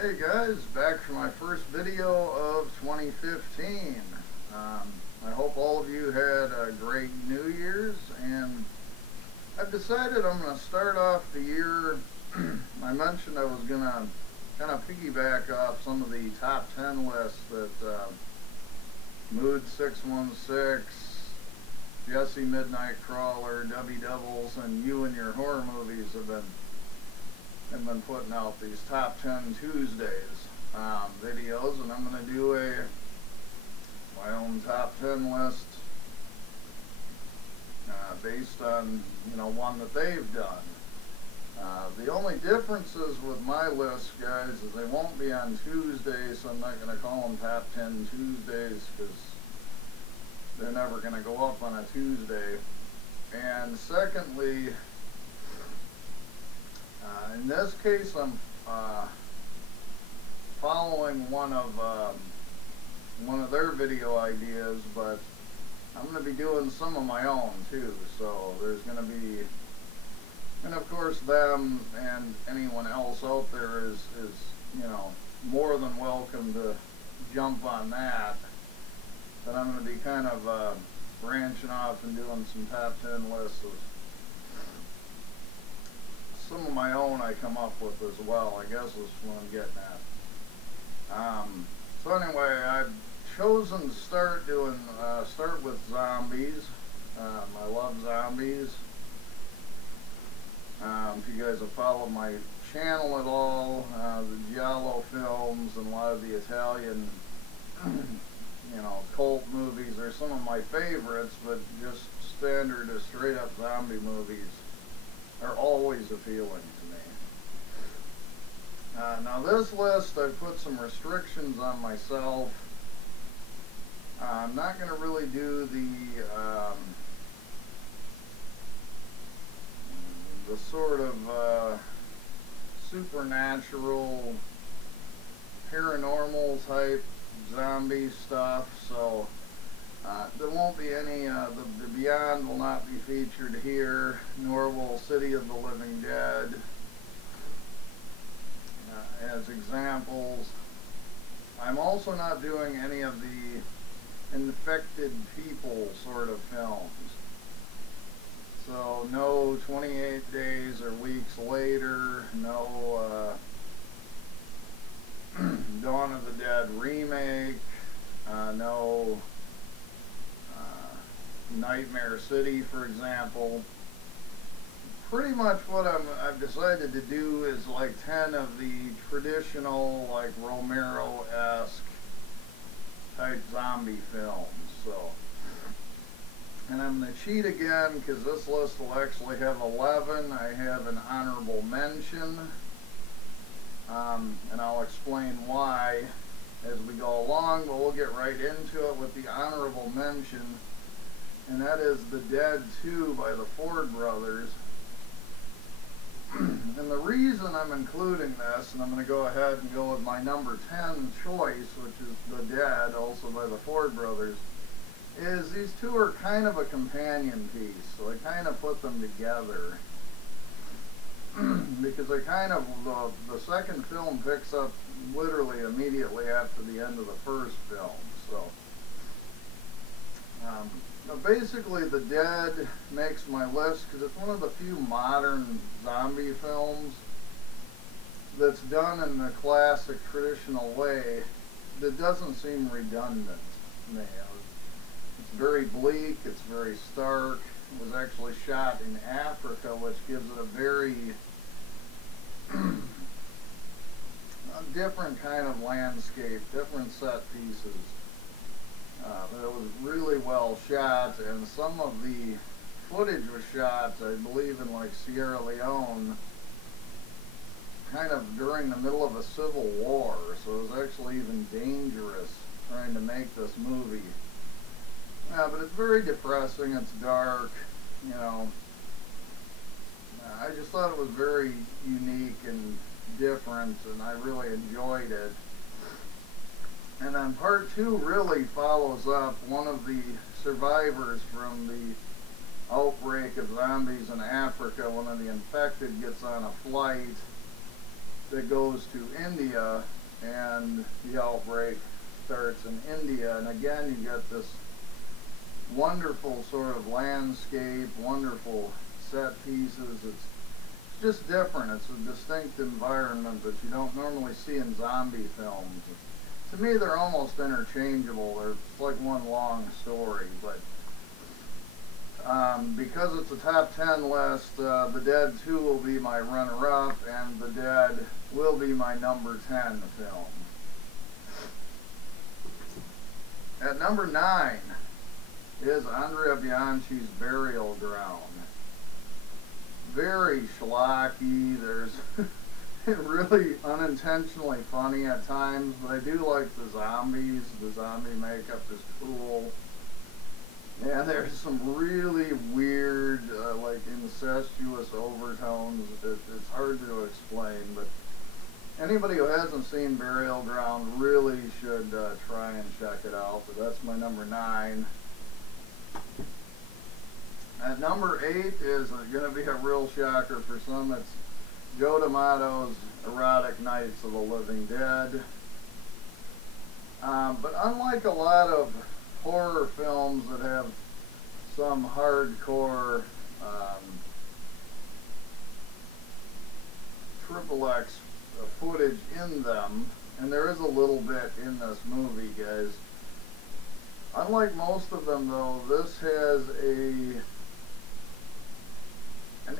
Hey guys, back for my first video of 2015. I hope all of you had a great New Year's, and I've decided I'm going to start off the year. I mentioned I was going to kind of piggyback off some of the top 10 lists that Mood 616, Jesse Midnight Crawler, Debbie Devils, and You and Your Horror Movies have been putting out these top 10 Tuesdays videos, and I'm going to do my own top 10 list based on one that they've done. The only differences with my list, guys, is they won't be on Tuesdays, so I'm not going to call them top 10 Tuesdays because they're never going to go up on a Tuesday. And secondly, in this case, I'm following one of their video ideas, but I'm going to be doing some of my own too. So there's going to be, and of course, them and anyone else out there is more than welcome to jump on that. But I'm going to be kind of branching off and doing some top 10 lists of some of my own I come up with as well, I guess is what I'm getting at. So anyway, I've chosen to start with zombies. I love zombies. If you guys have followed my channel at all, the Giallo films and a lot of the Italian cult movies are some of my favorites, but just standard straight up zombie movies are always appealing to me. Now this list, I've put some restrictions on myself. I'm not going to really do the sort of supernatural, paranormal type zombie stuff, so there won't be any, the Beyond will not be featured here, nor will City of the Living Dead as examples. I'm also not doing any of the infected people sort of films. So no 28 Days or Weeks Later, no Dawn of the Dead remake, no Nightmare City, for example. Pretty much what I've decided to do is like 10 of the traditional, like Romero-esque type zombie films. So, and I'm going to cheat again because this list will actually have 11. I have an honorable mention, and I'll explain why as we go along, but we'll get right into it with the honorable mention. And that is The Dead 2 by the Ford Brothers. And the reason I'm including this, and I'm going to go ahead and go with my number 10 choice, which is The Dead, also by the Ford Brothers, is these two are kind of a companion piece. So I kind of put them together. Because I kind of, the second film picks up literally immediately after the end of the first film. So, basically, The Dead makes my list because it's one of the few modern zombie films that's done in the classic traditional way that doesn't seem redundant to me. It's very bleak, it's very stark. It was actually shot in Africa, which gives it a very different kind of landscape, different set pieces. But it was really well shot, and some of the footage was shot, I believe, in like Sierra Leone, kind of during the middle of a civil war, so it was actually even dangerous trying to make this movie. But it's very depressing, it's dark, I just thought it was very unique and different, and I really enjoyed it. And then part 2 really follows up one of the survivors from the outbreak of zombies in Africa. One of the infected gets on a flight that goes to India, and the outbreak starts in India. And again, you get this wonderful sort of landscape, wonderful set pieces. It's just different. It's a distinct environment that you don't normally see in zombie films. To me, they're almost interchangeable. It's like one long story, but because it's a top 10 list, The Dead 2 will be my runner-up, and The Dead will be my number 10 film. At number 9 is Andrea Bianchi's Burial Ground. Very schlocky. There's really unintentionally funny at times, but I do like the zombies. The zombie makeup is cool. Yeah, there's some really weird, like incestuous overtones. It's hard to explain, but anybody who hasn't seen Burial Ground really should try and check it out. But that's my number 9. At number 8 is going to be a real shocker for some. It's Joe D'Amato's Erotic Nights of the Living Dead. But unlike a lot of horror films that have some hardcore XXX footage in them, and there is a little bit in this movie, guys. Unlike most of them, though, this has an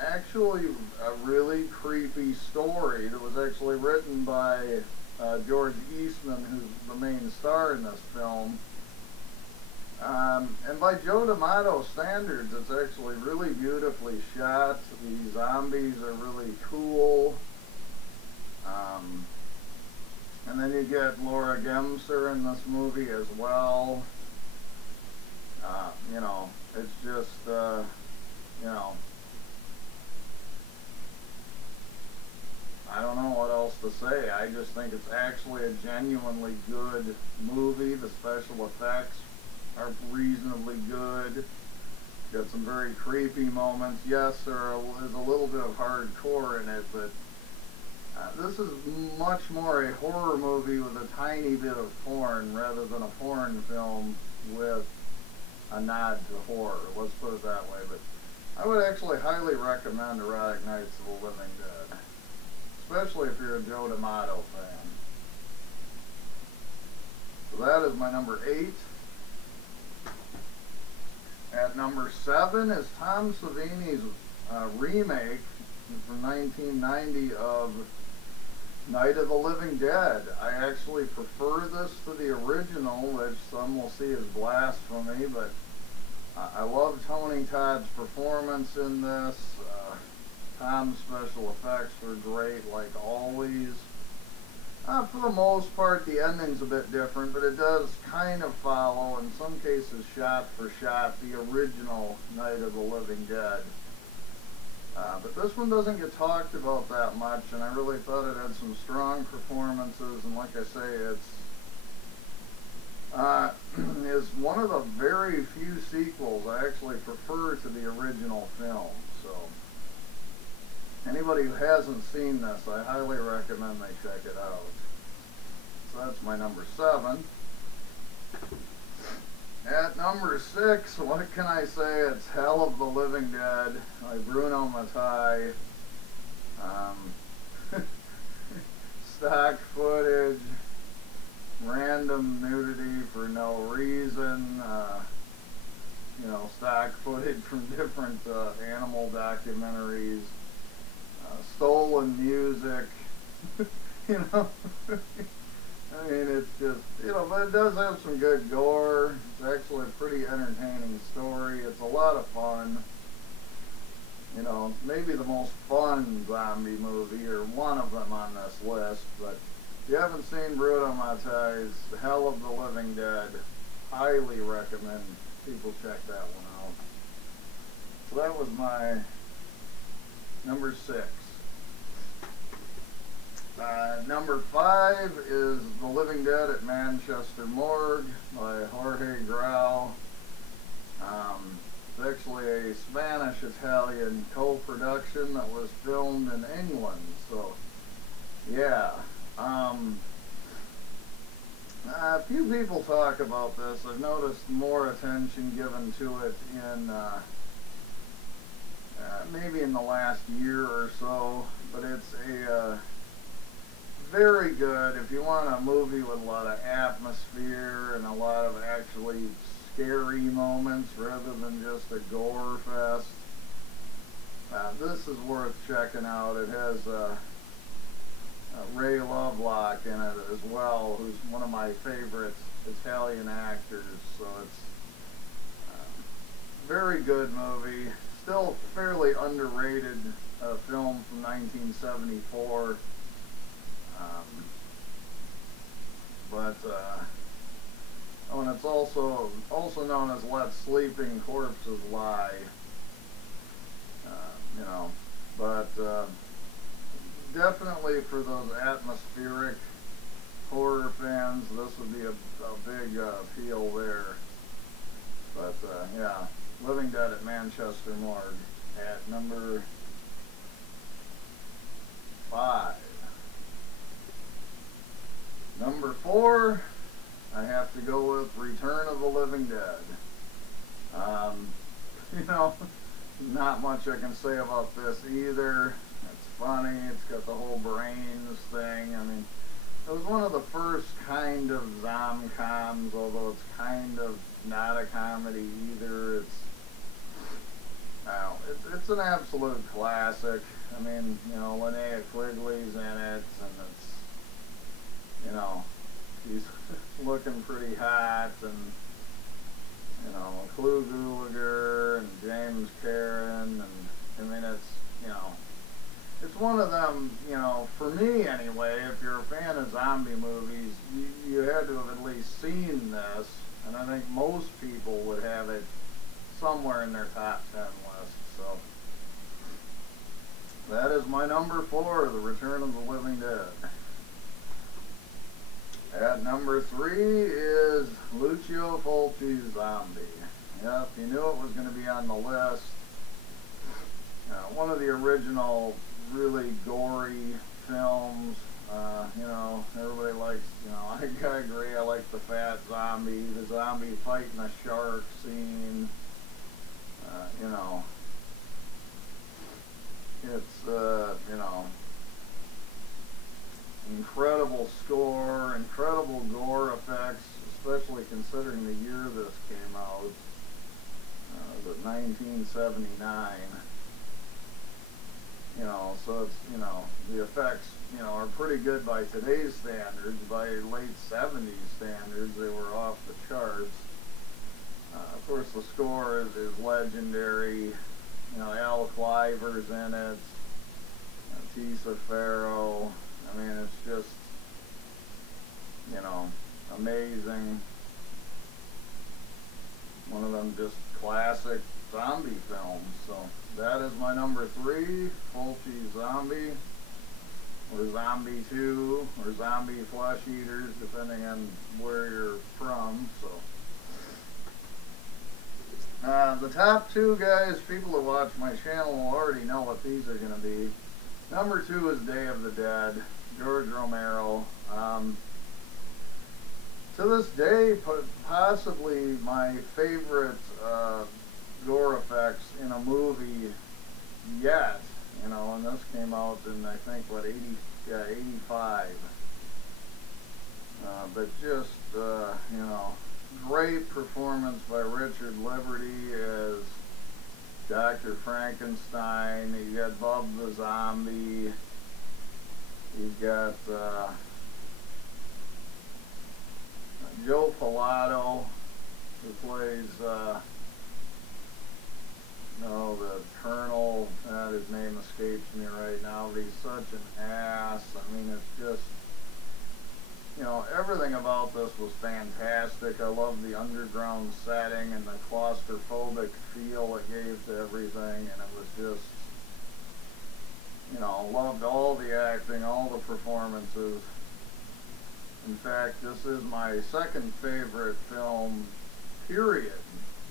actually a really creepy story that was actually written by George Eastman, who's the main star in this film. And by Joe D'Amato standards, it's actually really beautifully shot. The zombies are really cool. And then you get Laura Gemser in this movie as well. You know, it's just, you know, I don't know what else to say. I just think it's actually a genuinely good movie. The special effects are reasonably good. Got some very creepy moments. Yes, there's a little bit of hardcore in it, but this is much more a horror movie with a tiny bit of porn rather than a porn film with a nod to horror. Let's put it that way. But I would actually highly recommend Erotic Nights of the Living Dead, especially if you're a Joe D'Amato fan. So that is my number 8. At number 7 is Tom Savini's remake from 1990 of Night of the Living Dead. I actually prefer this to the original, which some will see as blasphemy, but I love Tony Todd's performance in this. Tom's special effects were great, like always. For the most part, the ending's a bit different, but it does kind of follow, in some cases shot for shot, the original Night of the Living Dead. But this one doesn't get talked about that much, and I really thought it had some strong performances, and like I say, is one of the very few sequels I actually prefer to the original film. So anybody who hasn't seen this, I highly recommend they check it out. So that's my number 7. At number 6, what can I say? It's Hell of the Living Dead by Bruno Mattei. Stock footage, random nudity for no reason, you know, stock footage from different animal documentaries, stolen music, you know. I mean, it's just, you know, but it does have some good gore. It's actually a pretty entertaining story. It's a lot of fun. You know, maybe the most fun zombie movie, or one of them on this list, but if you haven't seen Bruno Mattei's Hell of the Living Dead, highly recommend people check that one out. So that was my number 6. Number 5 is The Living Dead at Manchester Morgue by Jorge Grau. It's actually a Spanish-Italian co-production that was filmed in England, so yeah. A few people talk about this. I've noticed more attention given to it in maybe in the last year or so, but it's a very good if you want a movie with a lot of atmosphere and a lot of actually scary moments rather than just a gore fest. This is worth checking out. It has Ray Lovelock in it as well, who's one of my favorite Italian actors. So it's a very good movie. Still fairly underrated film from 1974. Oh, and it's also known as Let Sleeping Corpses Lie. You know, but definitely for those atmospheric horror fans, this would be a big appeal there. But yeah, Living Dead at Manchester Morgue at number 5. Number 4, I have to go with Return of the Living Dead. You know, not much I can say about this either. It's funny, it's got the whole brains thing. I mean, it was one of the first kind of zom-coms, although it's kind of not a comedy either. It's an absolute classic. I mean, you know, Linnea Quigley's in it, and it's, you know, she's looking pretty hot, and, you know, Clu Gulager and James Karen, and, I mean, it's, you know, it's one of them, you know, for me anyway, if you're a fan of zombie movies, you had to have at least seen this, and I think most people would have it somewhere in their top 10 list, so that is my number 4, The Return of the Living Dead. At number 3 is Lucio Fulci's Zombie. Yep, you knew it was going to be on the list. One of the original really gory films. You know, everybody likes, you know, I agree, I like the fat zombie, the zombie fighting a shark scene. You know, it's, you know, incredible score, incredible gore effects, especially considering the year this came out. It was 1979. You know, so it's, you know, the effects, you know, are pretty good by today's standards. By late 70s standards, they were off the charts. Of course, the score is legendary. You know, Al Cliver's in it. Tisa Farrow. I mean, it's just, you know, amazing. One of them just classic zombie films. So that is my number 3, Fulci's Zombie, or Zombie 2, or Zombie Flesh Eaters, depending on where you're from. So the top 2, guys, people that watch my channel will already know what these are going to be. Number 2 is Day of the Dead, George Romero. To this day, possibly my favorite gore effects in a movie yet. You know, and this came out in, I think, what, 85. But just, you know, great performance by Richard Liberty as Dr. Frankenstein. You got Bub the Zombie. You've got Joe Pilato, who plays, no, the Colonel. His name escapes me right now, but he's such an ass. I mean, it's just, you know, everything about this was fantastic. I love the underground setting and the claustrophobic feel it gave to everything, and it was just, you know, loved all the acting, all the performances. In fact, this is my second favorite film, period.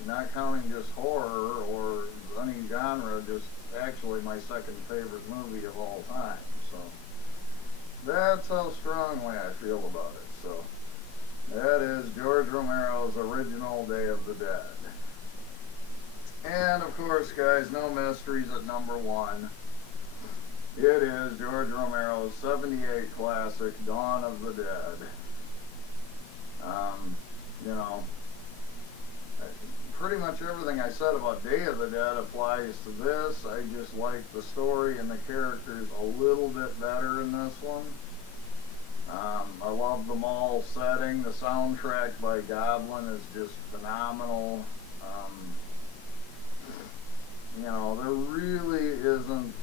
Not counting just horror or any genre, just actually my second favorite movie of all time. So, That's how strongly I feel about it. So that is George Romero's original Day of the Dead. And of course, guys, no mysteries at number one. It is George Romero's '78 classic, Dawn of the Dead. You know, pretty much everything I said about Day of the Dead applies to this. I just like the story and the characters a little bit better in this one. I love the mall setting. The soundtrack by Goblin is just phenomenal. You know, there really isn't,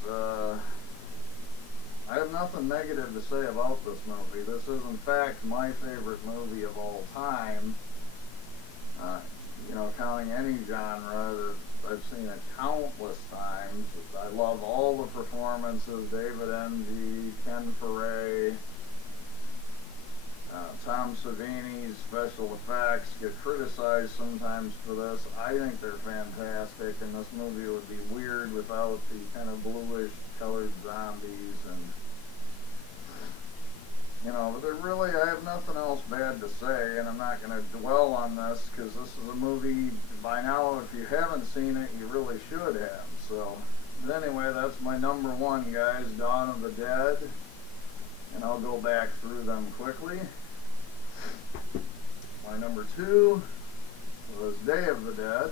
I have nothing negative to say about this movie. This is, in fact, my favorite movie of all time. You know, counting any genre that I've seen it countless times. I love all the performances, David Engie, Ken Foree, Tom Savini's special effects get criticized sometimes for this. I think they're fantastic, and this movie would be weird without the kind of bluish colored zombies. And you know, but really, I have nothing else bad to say, and I'm not going to dwell on this, because this is a movie, by now, if you haven't seen it, you really should have. So, but anyway, that's my number one, guys, Dawn of the Dead, and I'll go back through them quickly. My number two was Day of the Dead.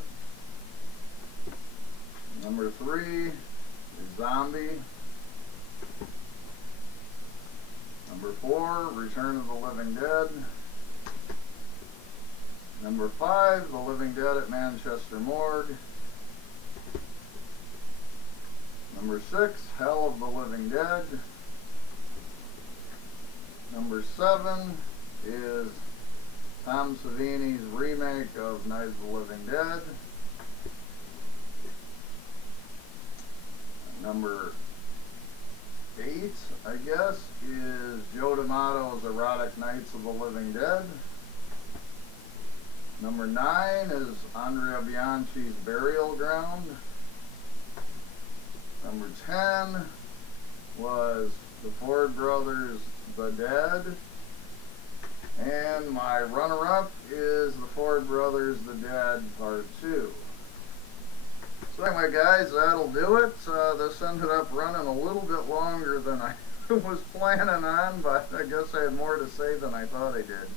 Number three is Zombie. Number four, Return of the Living Dead. Number five, The Living Dead at Manchester Morgue. Number six, Hell of the Living Dead. Number seven is Tom Savini's remake of Night of the Living Dead. Number 8, I guess, is Joe D'Amato's Erotic Nights of the Living Dead. Number 9 is Andrea Bianchi's Burial Ground. Number 10 was the Ford Brothers' The Dead. And my runner-up is the Ford Brothers' The Dead Part 2. So anyway, guys, that'll do it. This ended up running a little bit longer than I was planning on, but I guess I had more to say than I thought I did.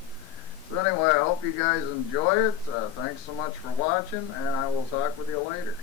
So anyway, I hope you guys enjoy it. Thanks so much for watching, and I will talk with you later.